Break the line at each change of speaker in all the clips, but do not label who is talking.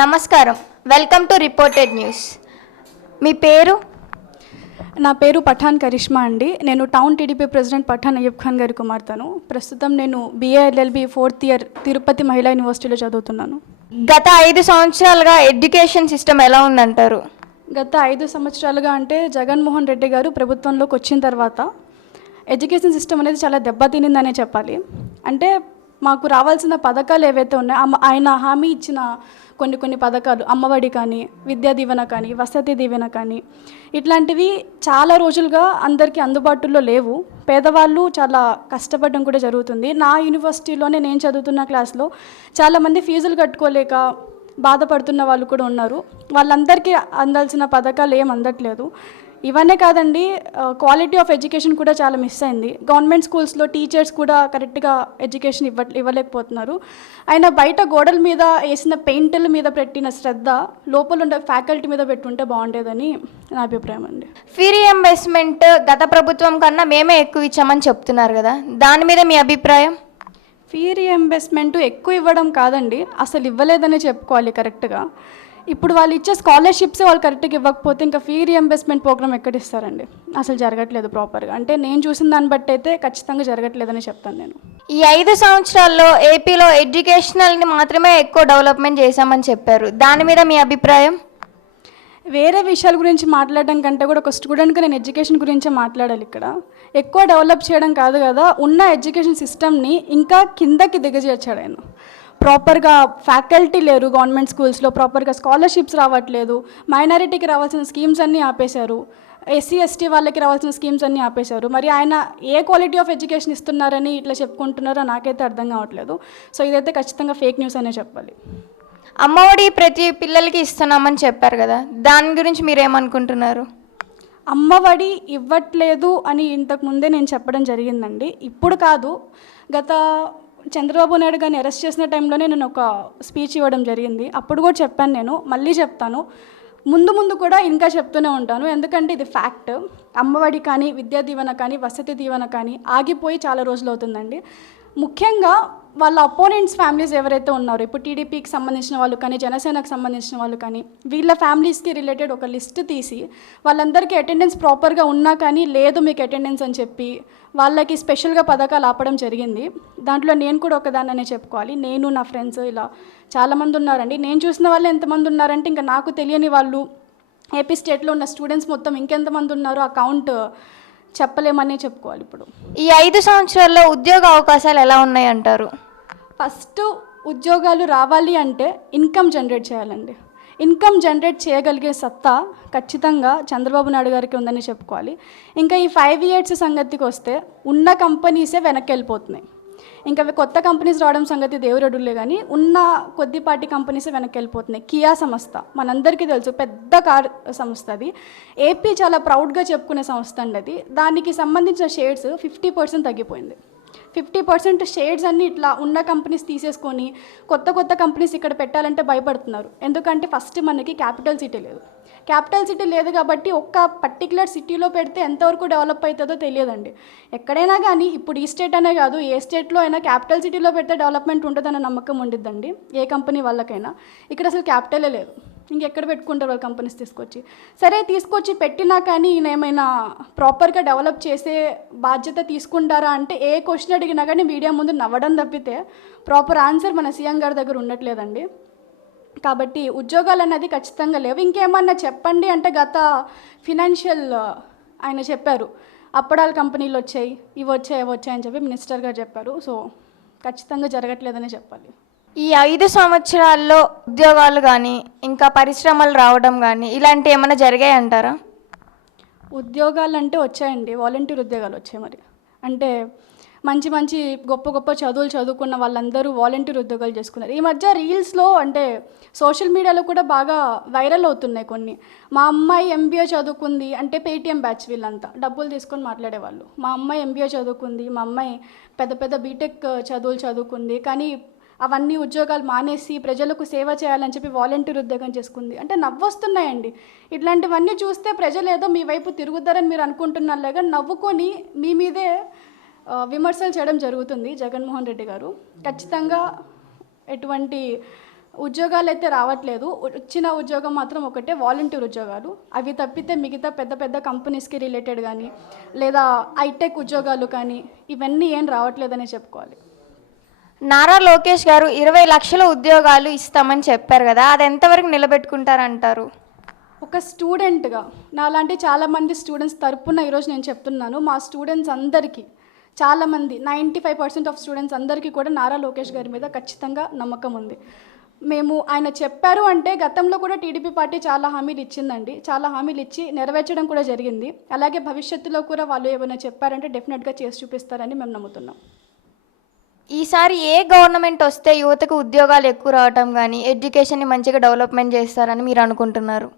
నమస్కారం. Welcome to reported news. మీ పేరు?
నా పేరు పఠాన్ కరిష్మా అండి. నేను town TDP president Pathan Ayyub Khan గారి కుమార్తెను. ప్రస్తుతం నేను బీఏఎల్ఎల్బి ఫోర్త్ ఇయర్ తిరుపతి మహిళా యూనివర్సిటీలో చదువుతున్నాను.
గత ఐదు సంవత్సరాలుగా ఎడ్యుకేషన్ సిస్టమ్ ఎలా ఉందంటారు?
గత ఐదు సంవత్సరాలుగా అంటే జగన్మోహన్ రెడ్డి గారు ప్రభుత్వంలోకి వచ్చిన తర్వాత ఎడ్యుకేషన్ సిస్టమ్ అనేది చాలా దెబ్బతినిందనే చెప్పాలి. అంటే మాకు రావాల్సిన పథకాలు ఏవైతే ఉన్నాయో ఆయన హామీ ఇచ్చిన కొన్ని కొన్ని పథకాలు అమ్మఒడి కానీ విద్యా దీవెన కానీ వసతి దీవెన కానీ ఇట్లాంటివి చాలా రోజులుగా అందరికీ అందుబాటులో లేవు. పేదవాళ్ళు చాలా కష్టపడడం కూడా జరుగుతుంది. నా యూనివర్సిటీలోనే నేను చదువుతున్న క్లాస్లో చాలామంది ఫీజులు కట్టుకోలేక బాధపడుతున్న వాళ్ళు కూడా ఉన్నారు. వాళ్ళందరికీ అందాల్సిన పథకాలు ఏం అందట్లేదు. ఇవన్నీ కాదండి క్వాలిటీ ఆఫ్ ఎడ్యుకేషన్ కూడా చాలా మిస్ అయింది. గవర్నమెంట్ స్కూల్స్లో టీచర్స్ కూడా కరెక్ట్గా ఎడ్యుకేషన్ ఇవ్వ ఇవ్వలేకపోతున్నారు. ఆయన బయట గోడల మీద వేసిన పెయింట్ల మీద పెట్టిన శ్రద్ధ లోపల ఉండే ఫ్యాకల్టీ మీద పెట్టుంటే బాగుండేదని నా అభిప్రాయం అండి.
ఫీ రియంబర్స్మెంట్ గత ప్రభుత్వం కన్నా మేమే ఎక్కువ ఇచ్చామని చెప్తున్నారు కదా దాని మీద మీ అభిప్రాయం?
ఫీ రియంబర్స్మెంట్ ఎక్కువ ఇవ్వడం కాదండి అసలు ఇవ్వలేదని చెప్పుకోవాలి కరెక్ట్గా ఇప్పుడు వాళ్ళు ఇచ్చే స్కాలర్షిప్స్ వాళ్ళు కరెక్ట్గా ఇవ్వకపోతే ఇంకా ఫీ రియంబర్స్మెంట్ ప్రోగ్రామ్ ఎక్కడ ఇస్తారండి అసలు జరగట్లేదు ప్రాపర్గా అంటే నేను చూసిన దాన్ని బట్టి అయితే ఖచ్చితంగా జరగట్లేదని చెప్తాను నేను.
ఈ ఐదు సంవత్సరాల్లో ఏపీలో ఎడ్యుకేషనల్ని మాత్రమే ఎక్కువ డెవలప్మెంట్ చేశామని చెప్పారు. దాని మీద మీ అభిప్రాయం?
వేరే విషయాల గురించి మాట్లాడడం కంటే కూడా ఒక స్టూడెంట్గా నేను ఎడ్యుకేషన్ గురించే మాట్లాడాలి ఇక్కడ. ఎక్కువ డెవలప్ చేయడం కాదు కదా ఉన్న ఎడ్యుకేషన్ సిస్టమ్ని ఇంకా కిందకి దిగజేర్చాడు ఆయన. ప్రాపర్గా ఫ్యాకల్టీ లేరు గవర్నమెంట్ స్కూల్స్లో ప్రాపర్గా స్కాలర్షిప్స్ రావట్లేదు. మైనారిటీకి రావాల్సిన స్కీమ్స్ అన్నీ ఆపేశారు. ఎస్సీ ఎస్టీ వాళ్ళకి రావాల్సిన స్కీమ్స్ అన్నీ ఆపేశారు. మరి ఆయన ఏ క్వాలిటీ ఆఫ్ ఎడ్యుకేషన్ ఇస్తున్నారని ఇట్లా చెప్పుకుంటున్నారో నాకైతే అర్థం కావట్లేదు. సో ఇదైతే ఖచ్చితంగా ఫేక్ న్యూస్ అనే చెప్పాలి.
అమ్మఒడి ప్రతి పిల్లలకి ఇస్తున్నామని చెప్పారు కదా దాని గురించి మీరేమనుకుంటున్నారు?
అమ్మఒడి ఇవ్వట్లేదు అని ఇంతకు ముందే నేను చెప్పడం జరిగిందండి. ఇప్పుడు కాదు గత చంద్రబాబు నాయుడు గారిని అరెస్ట్ చేసిన టైంలోనే నేను ఒక స్పీచ్ ఇవ్వడం జరిగింది. అప్పుడు కూడా చెప్పాను నేను మళ్ళీ చెప్తాను. ముందు ముందు కూడా ఇంకా చెప్తూనే ఉంటాను. ఎందుకంటే ఇది ఫ్యాక్ట్ అమ్మఒడి కానీ విద్యా దీవెన కానీ వసతి దీవెన కానీ ఆగిపోయి చాలా రోజులు అవుతుందండి. ముఖ్యంగా వాళ్ళ అపోనెంట్స్ ఫ్యామిలీస్ ఎవరైతే ఉన్నారో ఇప్పుడు టీడీపీకి సంబంధించిన వాళ్ళు కానీ జనసేనకు సంబంధించిన వాళ్ళు కానీ వీళ్ళ ఫ్యామిలీస్కి రిలేటెడ్ ఒక లిస్ట్ తీసి వాళ్ళందరికీ అటెండెన్స్ ప్రాపర్గా ఉన్నా కానీ లేదు మీకు అటెండెన్స్ అని చెప్పి వాళ్ళకి స్పెషల్గా పథకాలు ఆపడం జరిగింది. దాంట్లో నేను కూడా ఒకదాన్ననే చెప్పుకోవాలి. నేను నా ఫ్రెండ్స్ ఇలా చాలామంది ఉన్నారండి. నేను చూసిన వాళ్ళు ఎంతమంది ఉన్నారంటే ఇంకా నాకు తెలియని వాళ్ళు ఏపీ స్టేట్లో ఉన్న స్టూడెంట్స్ మొత్తం ఇంకెంతమంది ఉన్నారో ఆ కౌంట్ చెప్పలేమనే చెప్పుకోవాలి ఇప్పుడు.
ఈ ఐదు సంవత్సరాల్లో ఉద్యోగ అవకాశాలు ఎలా ఉన్నాయి అంటారు
ఫస్ట్ ఉద్యోగాలు రావాలి అంటే ఇన్కమ్ జనరేట్ చేయాలండి. ఇన్కమ్ జనరేట్ చేయగలిగే సత్తా ఖచ్చితంగా చంద్రబాబు నాయుడు గారికి ఉందని చెప్పుకోవాలి. ఇంకా ఈ ఫైవ్ ఇయర్స్ సంగతికి వస్తే ఉన్న కంపెనీసే వెనక్కి వెళ్ళిపోతున్నాయి. ఇంకా అవి కొత్త కంపెనీస్ రావడం సంగతి దేవురడులే కానీ ఉన్న కొద్దిపాటి కంపెనీస్ వెనక్కి వెళ్ళిపోతున్నాయి కియా సంస్థ. మనందరికీ తెలుసు పెద్ద కార్ సంస్థ అది. ఏపీ చాలా ప్రౌడ్గా చెప్పుకునే సంస్థ అండి అది. దానికి సంబంధించిన షేర్స్ ఫిఫ్టీ పర్సెంట్ తగ్గిపోయింది. ఫిఫ్టీ పర్సెంట్ షేడ్స్ అన్ని ఇట్లా ఉన్న కంపెనీస్ తీసేసుకొని కొత్త కొత్త కంపెనీస్ ఇక్కడ పెట్టాలంటే భయపడుతున్నారు. ఎందుకంటే ఫస్ట్ మనకి క్యాపిటల్ సిటీ లేదు. క్యాపిటల్ సిటీ లేదు కాబట్టి ఒక్క పర్టికులర్ సిటీలో పెడితే ఎంతవరకు డెవలప్ అవుతుందో తెలియదండి. ఎక్కడైనా కానీ ఇప్పుడు ఈ స్టేట్ అనే కాదు ఏ స్టేట్లో అయినా క్యాపిటల్ సిటీలో పెడితే డెవలప్మెంట్ ఉంటుందన్న నమ్మకం ఉండిద్దండి ఏ కంపెనీ వాళ్ళకైనా. ఇక్కడ అసలు క్యాపిటలే లేదు. ఇంకెక్కడ పెట్టుకుంటారు వాళ్ళు కంపెనీస్ తీసుకొచ్చి? సరే తీసుకొచ్చి పెట్టినా కానీ ఈయన ఏమైనా ప్రాపర్గా డెవలప్ చేసే బాధ్యత తీసుకుంటారా అంటే ఏ క్వశ్చన్ అడిగినా కానీ మీడియా ముందు నవ్వడం తప్పితే ప్రాపర్ ఆన్సర్ మన సీఎం గారి దగ్గర ఉండట్లేదండి. కాబట్టి ఉద్యోగాలు అన్నది ఖచ్చితంగా లేవు. ఇంకేమన్నా చెప్పండి? అంటే గత ఫినాన్షియల్ ఆయన చెప్పారు. అప్పడాల కంపెనీలు వచ్చాయి ఇవి వచ్చాయి ఇవి వచ్చాయి అని చెప్పి మినిస్టర్ గారు చెప్పారు. సో ఖచ్చితంగా జరగట్లేదనే చెప్పాలి.
ఈ ఐదు సంవత్సరాల్లో ఉద్యోగాలు కానీ ఇంకా పరిశ్రమలు రావడం కానీ ఇలాంటివి ఏమైనా జరిగాయి అంటారా?
ఉద్యోగాలు అంటే వచ్చాయండి. వాలంటీర్ ఉద్యోగాలు వచ్చాయి మరి. అంటే మంచి మంచి గొప్ప గొప్ప చదువులు చదువుకున్న వాళ్ళందరూ వాలంటీర్ ఉద్యోగాలు చేసుకున్నారు. ఈ మధ్య రీల్స్లో అంటే సోషల్ మీడియాలో కూడా బాగా వైరల్ అవుతున్నాయి కొన్ని. మా అమ్మాయి ఎంబీఏ చదువుకుంది అంటే పేటీఎం బ్యాచ్ వీళ్ళంతా. డబ్బులు తీసుకొని మాట్లాడేవాళ్ళు. మా అమ్మాయి ఎంబీఏ చదువుకుంది మా అమ్మాయి పెద్ద పెద్ద బీటెక్ చదువులు చదువుకుంది కానీ అవన్నీ ఉద్యోగాలు మానేసి ప్రజలకు సేవ చేయాలని చెప్పి వాలంటీర్ ఉద్యోగం చేసుకుంది. అంటే నవ్వొస్తున్నాయండి. ఇట్లాంటివన్నీ చూస్తే ప్రజలు ఏదో మీ వైపు తిరుగుతారని మీరు అనుకుంటున్నారు లేక నవ్వుకొని మీ మీదే విమర్శలు చేయడం జరుగుతుంది జగన్మోహన్ రెడ్డి గారు. ఖచ్చితంగా ఎటువంటి ఉద్యోగాలు అయితే రావట్లేదు. వచ్చిన ఉద్యోగం మాత్రం ఒకటే వాలంటీర్ ఉద్యోగాలు. అవి తప్పితే మిగతా పెద్ద పెద్ద కంపెనీస్కి రిలేటెడ్ కానీ లేదా హైటెక్ ఉద్యోగాలు కానీ ఇవన్నీ ఏం రావట్లేదని చెప్పుకోవాలి.
నారా లోకేష్ గారు ఇరవై లక్షల ఉద్యోగాలు ఇస్తామని చెప్పారు కదా అది ఎంతవరకు నిలబెట్టుకుంటారంటారు?
ఒక స్టూడెంట్గా నాలాంటి చాలామంది స్టూడెంట్స్ తరపున ఈరోజు నేను చెప్తున్నాను మా స్టూడెంట్స్ అందరికీ చాలామంది ninety five percent of students అందరికీ కూడా నారా లోకేష్ గారి మీద ఖచ్చితంగా నమ్మకం ఉంది. మేము ఆయన చెప్పారు అంటే గతంలో కూడా టీడీపీ పార్టీ చాలా హామీలు ఇచ్చిందండి. చాలా హామీలు ఇచ్చి నెరవేర్చడం కూడా జరిగింది. అలాగే భవిష్యత్తులో కూడా వాళ్ళు ఏమైనా చెప్పారంటే డెఫినెట్గా చేసి చూపిస్తారని మేము నమ్ముతున్నాం.
ఈసారి ఏ గవర్నమెంట్ వస్తే యువతకు ఉద్యోగాలు ఎక్కువ రావటం కానీ ఎడ్యుకేషన్ని మంచిగా డెవలప్మెంట్ చేస్తారని మీరు అనుకుంటున్నారు?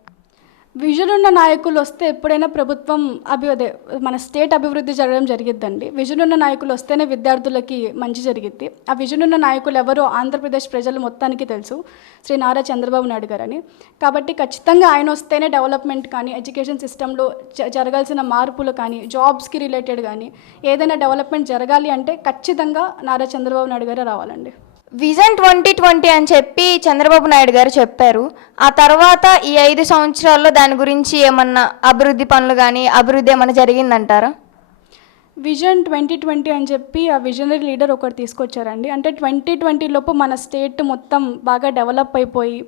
విజన్ ఉన్న నాయకులు వస్తే ఎప్పుడైనా ప్రభుత్వం అభివృద్ధి మన స్టేట్ అభివృద్ధి జరగడం జరిగిద్దండి. విజన్ ఉన్న నాయకులు వస్తేనే విద్యార్థులకి మంచి జరిగిద్ది. ఆ విజన్ ఉన్న నాయకులు ఎవరో ఆంధ్రప్రదేశ్ ప్రజలు మొత్తానికి తెలుసు. శ్రీ నారా చంద్రబాబు నాయుడు గారని. కాబట్టి ఖచ్చితంగా ఆయన వస్తేనే డెవలప్మెంట్ కానీ ఎడ్యుకేషన్ సిస్టంలో జ- జరగాల్సిన మార్పులు కానీ జాబ్స్కి రిలేటెడ్ కానీ ఏదైనా డెవలప్మెంట్ జరగాలి అంటే ఖచ్చితంగా నారా చంద్రబాబు నాయుడు గారే రావాలండి.
విజన్ ట్వంటీ ట్వంటీ అని చెప్పి చంద్రబాబు నాయుడు గారు చెప్పారు. ఆ తర్వాత ఈ ఐదు సంవత్సరాల్లో దాని గురించి ఏమన్నా అభివృద్ధి పనులు కానీ అభివృద్ధి ఏమన్నా జరిగిందంటారా?
విజన్ ట్వంటీ ట్వంటీ అని చెప్పి ఆ విజనరీ లీడర్ ఒకటి తీసుకొచ్చారండి. అంటే ట్వంటీ ట్వంటీ లోపు మన స్టేట్ మొత్తం బాగా డెవలప్ అయిపోయి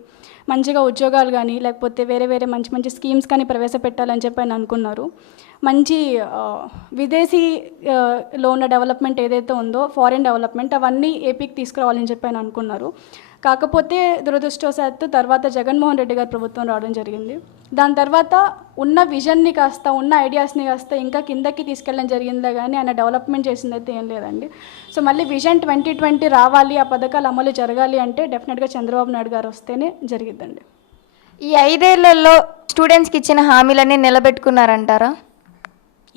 మంచిగా ఉద్యోగాలు కానీ లేకపోతే వేరే వేరే మంచి మంచి స్కీమ్స్ కానీ ప్రవేశపెట్టాలని చెప్పి ఆయన అనుకున్నారు. మంచి విదేశీ లో ఉన్న డెవలప్మెంట్ ఏదైతే ఉందో ఫారిన్ డెవలప్మెంట్ అవన్నీ ఏపీకి తీసుకురావాలని చెప్పి ఆయన అనుకున్నారు. కాకపోతే దురదృష్టవశాత్తు తర్వాత జగన్మోహన్ రెడ్డి గారి ప్రభుత్వం రావడం జరిగింది. దాని తర్వాత ఉన్న విజన్ని కాస్త ఉన్న ఐడియాస్ని కాస్త ఇంకా కిందకి తీసుకెళ్ళడం జరిగిందే కానీ ఆయన డెవలప్మెంట్ చేసింది అయితే ఏం లేదండి. సో మళ్ళీ విజన్ ట్వంటీ ట్వంటీ రావాలి ఆ పథకాలు అమలు జరగాలి అంటే డెఫినెట్గా చంద్రబాబు నాయుడు గారు వస్తేనే జరిగిద్దండి.
ఈ ఐదేళ్ళలో స్టూడెంట్స్కి ఇచ్చిన హామీలన్నీ నిలబెట్టుకున్నారంటారా?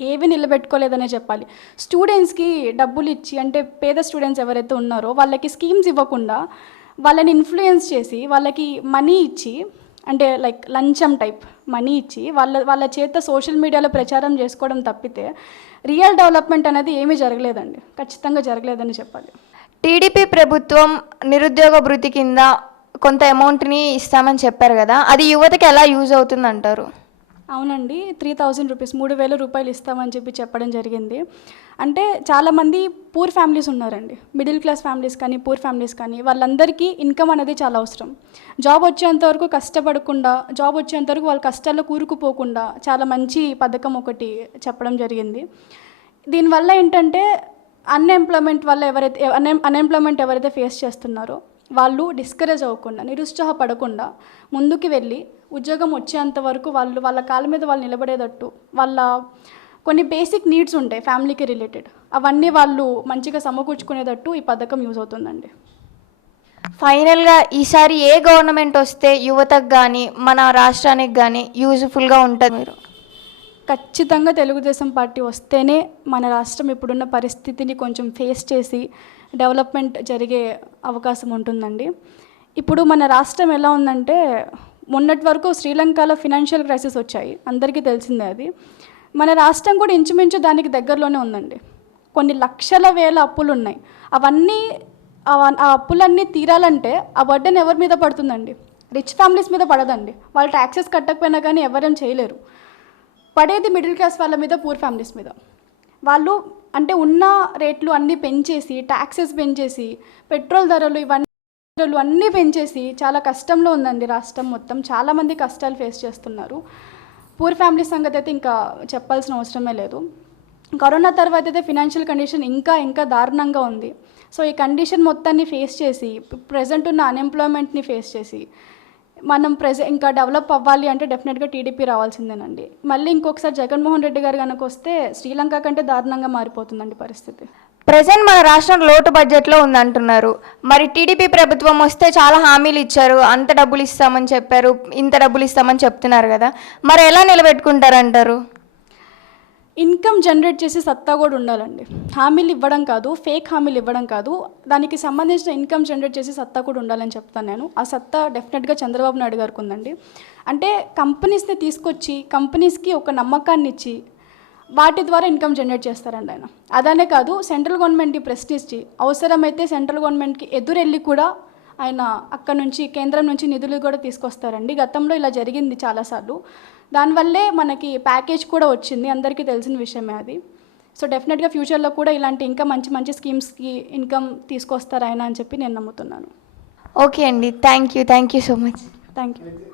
ఏవి నిలబెట్టుకోలేదనే చెప్పాలి. స్టూడెంట్స్కి డబ్బులు ఇచ్చి అంటే పేద స్టూడెంట్స్ ఎవరైతే ఉన్నారో వాళ్ళకి స్కీమ్స్ ఇవ్వకుండా వాళ్ళని ఇన్ఫ్లుయెన్స్ చేసి వాళ్ళకి మనీ ఇచ్చి అంటే లైక్ లంచం టైప్ మనీ ఇచ్చి వాళ్ళ వాళ్ళ చేత సోషల్ మీడియాలో ప్రచారం చేసుకోవడం తప్పితే రియల్ డెవలప్మెంట్ అనేది ఏమీ జరగలేదండి. ఖచ్చితంగా జరగలేదని చెప్పాలి.
టీడీపీ ప్రభుత్వం నిరుద్యోగ భృతి కింద కొంత అమౌంట్ని ఇస్తామని చెప్పారు కదా అది యువతకి ఎలా యూజ్ అవుతుంది అంటారు
అవునండి త్రీ థౌజండ్ రూపీస్ మూడు వేల రూపాయలు ఇస్తామని చెప్పి చెప్పడం జరిగింది. అంటే చాలామంది పూర్ ఫ్యామిలీస్ ఉన్నారండి. మిడిల్ క్లాస్ ఫ్యామిలీస్ కానీ పూర్ ఫ్యామిలీస్ కానీ వాళ్ళందరికీ ఇన్కమ్ అనేది చాలా అవసరం. జాబ్ వచ్చేంత వరకు కష్టపడకుండా జాబ్ వచ్చేంత వరకు వాళ్ళ కష్టాల్లో కూరుకుపోకుండా చాలా మంచి పథకం ఒకటి చెప్పడం జరిగింది. దీనివల్ల ఏంటంటే అన్ఎంప్లాయ్మెంట్ వల్ల ఎవరైతే అన్ఎం అన్ఎంప్లాయ్మెంట్ ఎవరైతే ఫేస్ చేస్తున్నారో వాళ్ళు డిస్కరేజ్ అవ్వకుండా నిరుత్సాహపడకుండా ముందుకు వెళ్ళి ఉద్యోగం వచ్చేంత వరకు వాళ్ళు వాళ్ళ కాళ్ళ మీద వాళ్ళు నిలబడేటట్టు వాళ్ళ కొన్ని బేసిక్ నీడ్స్ ఉంటాయి ఫ్యామిలీకి రిలేటెడ్ అవన్నీ వాళ్ళు మంచిగా సమకూర్చుకునేటట్టు ఈ పథకం యూజ్ అవుతుందండి.
ఫైనల్గా ఈసారి ఏ గవర్నమెంట్ వస్తే యువతకు కానీ మన రాష్ట్రానికి కానీ యూజ్ఫుల్గా ఉంటుంది? మీరు
ఖచ్చితంగా తెలుగుదేశం పార్టీ వస్తేనే మన రాష్ట్రం ఇప్పుడున్న పరిస్థితిని కొంచెం ఫేస్ చేసి డెవలప్మెంట్ జరిగే అవకాశం ఉంటుందండి. ఇప్పుడు మన రాష్ట్రం ఎలా ఉందంటే మొన్నటి వరకు శ్రీలంకలో ఫినాన్షియల్ క్రైసిస్ వచ్చాయి. అందరికీ తెలిసిందే అది. మన రాష్ట్రం కూడా ఇంచుమించు దానికి దగ్గరలోనే ఉందండి. కొన్ని లక్షల వేల అప్పులు ఉన్నాయి. అవన్నీ ఆ- ఆ అప్పులన్నీ తీరాలంటే ఆ బర్డెన్ ఎవరి మీద పడుతుందండి? రిచ్ ఫ్యామిలీస్ మీద పడదండి. వాళ్ళు ట్యాక్సెస్ కట్టకపోయినా కానీ ఎవరేం చేయలేరు. పడేది మిడిల్ క్లాస్ వాళ్ళ మీద పూర్ ఫ్యామిలీస్ మీద. వాళ్ళు అంటే ఉన్న రేట్లు అన్నీ పెంచేసి ట్యాక్సెస్ పెంచేసి పెట్రోల్ ధరలు ఇవన్నీ ధరలు అన్నీ పెంచేసి చాలా కష్టంలో ఉందండి రాష్ట్రం మొత్తం. చాలామంది కష్టాలు ఫేస్ చేస్తున్నారు. పూర్ ఫ్యామిలీ సంగతి అయితే ఇంకా చెప్పాల్సిన అవసరమే లేదు. కరోనా తర్వాత అయితే ఫినాన్షియల్ కండిషన్ ఇంకా ఇంకా దారుణంగా ఉంది. సో ఈ కండిషన్ మొత్తాన్ని ఫేస్ చేసి ప్రజెంట్ ఉన్న అన్ఎంప్లాయ్మెంట్ని ఫేస్ చేసి మనం ప్రెజ ఇంకా డెవలప్ అవ్వాలి అంటే డెఫినెట్గా టీడీపీ రావాల్సిందేనండి. మళ్ళీ ఇంకొకసారి జగన్మోహన్ రెడ్డి గారు కనుక వస్తే శ్రీలంక కంటే దారుణంగా మారిపోతుందండి పరిస్థితి.
ప్రజెంట్ మన రాష్ట్రం లోటు బడ్జెట్లో ఉందంటున్నారు. మరి టీడీపీ ప్రభుత్వం వస్తే చాలా హామీలు ఇచ్చారు. అంత డబ్బులు ఇస్తామని చెప్పారు. ఇంత డబ్బులు ఇస్తామని చెప్తున్నారు కదా. మరి ఎలా నిలబెట్టుకుంటారంటారు?
ఇన్కమ్ జనరేట్ చేసే సత్తా కూడా ఉండాలండి. హామీలు ఇవ్వడం కాదు ఫేక్ హామీలు ఇవ్వడం కాదు దానికి సంబంధించిన ఇన్కమ్ జనరేట్ చేసే సత్తా కూడా ఉండాలని చెప్తాను నేను. ఆ సత్తా డెఫినెట్గా చంద్రబాబు నాయుడు గారికి ఉందండి. అంటే కంపెనీస్ని తీసుకొచ్చి కంపెనీస్కి ఒక నమ్మకాన్ని ఇచ్చి వాటి ద్వారా ఇన్కమ్ జనరేట్ చేస్తారండి ఆయన. అదనే కాదు సెంట్రల్ గవర్నమెంట్కి ప్రశ్నించి అవసరమైతే సెంట్రల్ గవర్నమెంట్కి ఎదురెళ్ళి కూడా ఆయన అక్కడ నుంచి కేంద్రం నుంచి నిధులు కూడా తీసుకొస్తారండి. గతంలో ఇలా జరిగింది చాలాసార్లు. దానివల్లే మనకి ప్యాకేజ్ కూడా వచ్చింది. అందరికీ తెలిసిన విషయమే అది. సో డెఫినెట్గా ఫ్యూచర్లో కూడా ఇలాంటి ఇంకా మంచి మంచి స్కీమ్స్కి ఇన్కమ్ తీసుకొస్తారు ఆయన అని చెప్పి నేను నమ్ముతున్నాను.
ఓకే అండి. Thank you. Thank you so much.
Thank you.